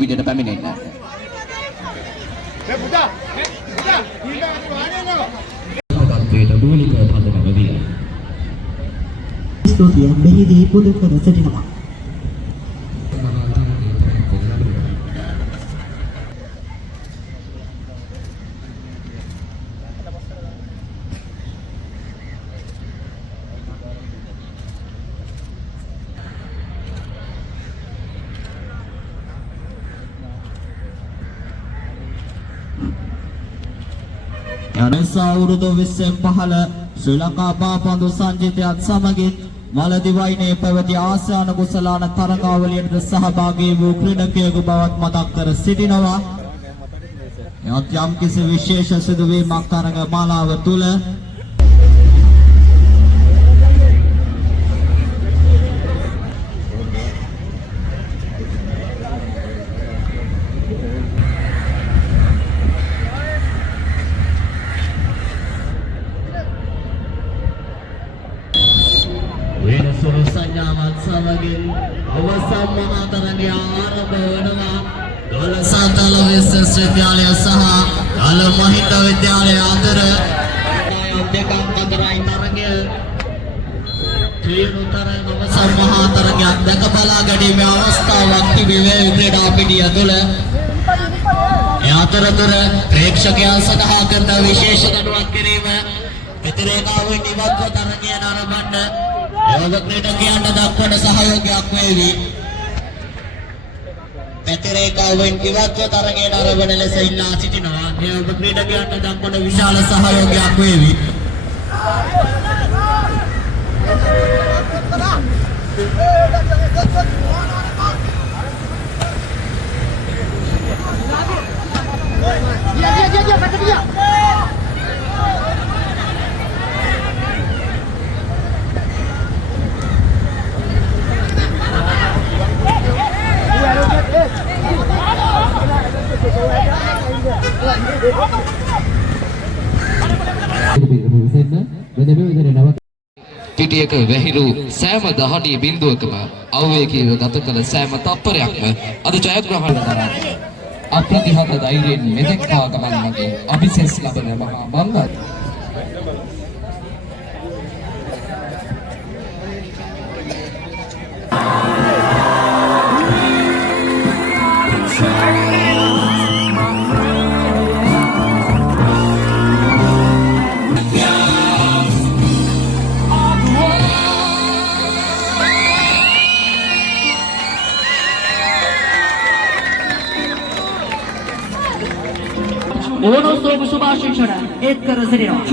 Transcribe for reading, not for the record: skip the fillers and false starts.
විදියට පැමිණෙන්න. කත්වයට මූලික පදනම විය. ස්තුතිය මෙහිදී පුදු කර සිටිනවා. අවුරුදු 25 ශ්‍රී ලංකා පාපන්දු සංජිතයත් සමගින් මලදිවයිනේ පැවති ආසියානු කුසලාන තරගාවලියට සහභාගී වූ ක්‍රීඩකයෙකු බවත් මතක් කර සිටිනවා. එත් යම් කිසි විශේෂ සිදුවීමක් තරග මාලාව තුල වෙනසුරු සංඥාවත් සමගින් අවසන් මහා තරගය ආරම්භ වෙනවා. දල සාතල විශ්ව විද්‍යාලය සහ දල මහින්ද විද්‍යාලය අතර දෙකක් අතරයි තරගය. ත්‍රිණු තරග අවසන් මහා තරගයක් දැක බලා ගැනීමේ අවස්ථාවක් තිබේ ක්‍රීඩා පිටිය තුළ. ඒ අතරතුර ප්‍රේක්ෂකයන් සඳහා කරන විශේෂ දඩුවම් කිරීම පිටරේකාවෙන් ඉවත්ව තරගය නරඹන්න යෝග ක්‍රීඩකයන්ට දක්වන සහයෝගයක් වේවි. පැතිරේකාවෙන් ඉවත්ව තරගය නරඹන ලෙස ඉල්ලා සිටිනවා. යෝග ක්‍රීඩකයන්ට දක්වන විශාල සහයෝගයක් වේවි. පිටියක වැහිරු සෑම දහඩිය බිඳුවකම අවවේගීව ගත කළ සෑම තප්පරයක්ම අද ජයග්‍රහණය කරා. අප්‍රතිහත ධෛර්යයෙන් මෙතෙක් පා ගමන් මගේ අභිෂේක ලබන මහා මංගල ඕනෝස්තෝම සුභාශිංසන එක් කර සිටිනවා.